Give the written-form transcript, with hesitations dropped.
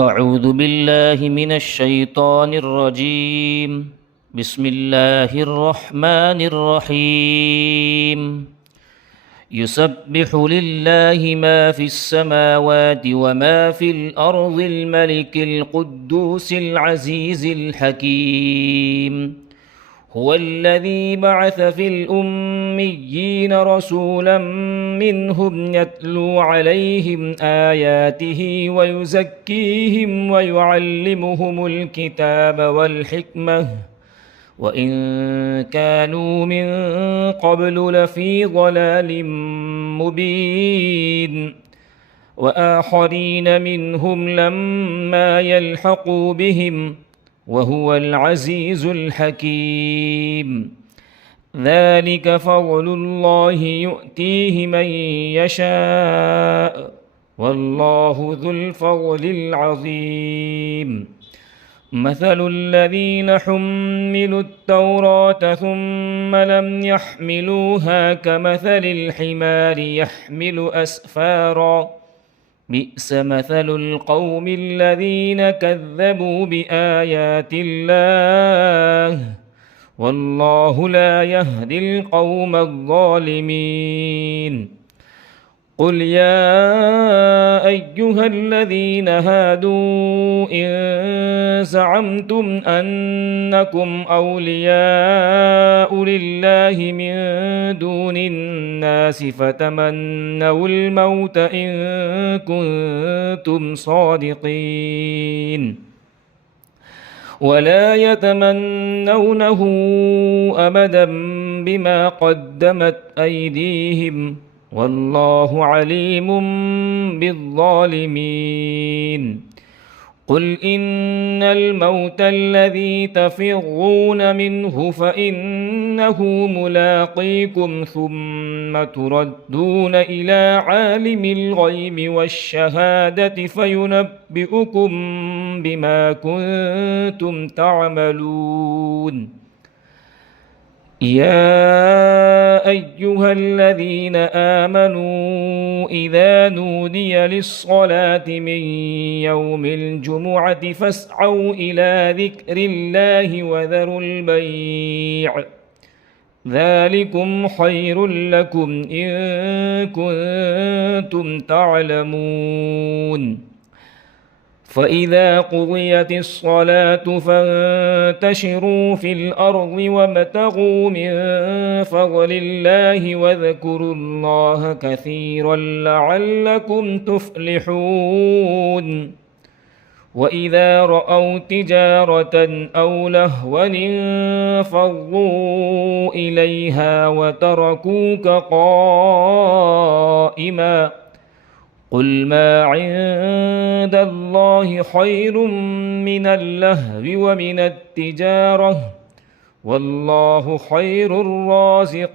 أعوذ بالله من الشيطان الرجيم. بسم الله الرحمن الرحيم. يسبح لله ما في السماوات وما في الأرض الملك القدوس العزيز الحكيم. هو الذي بعث في الأميين رسولا منهم يتلو عليهم آياته ويزكيهم ويعلمهم الكتاب والحكمة وإن كانوا من قبل لفي ضلال مبين وآخرين منهم لما يلحقوا بهم وهو العزيز الحكيم. ذلك فضل الله يؤتيه من يشاء والله ذو الفضل العظيم. مثل الذين حملوا التوراة ثم لم يحملوها كمثل الحمار يحمل أسفارا بئس مثل القوم الذين كذبوا بآيات الله والله لا يهدي القوم الظالمين. قل يا أيها الذين هادوا إن زعمتم أنكم أولياء لله من دون الناس فتمنوا الموت إن كنتم صادقين ولا يتمنونه أبدا بما قدمت أيديهم والله عليم بالظالمين. قل إن الموت الذي تفرون منه فإنه ملاقيكم ثم تردون إلى عالم الغيب والشهادة فينبئكم بما كنتم تعملون. يا أيها الذين آمنوا إذا نودي للصلاة من يوم الجمعة فاسعوا إلى ذكر الله وذروا البيع ذلكم خير لكم إن كنتم تعلمون. فإذا قضيت الصلاة فانتشروا في الأرض وابتغوا من فضل الله واذكروا الله كثيرا لعلكم تفلحون. وإذا رأوا تجارة أو لهوا انفضوا إليها وتركوك قائما قل ما عند الله خير من اللهو ومن التجارة والله خير الرازقين.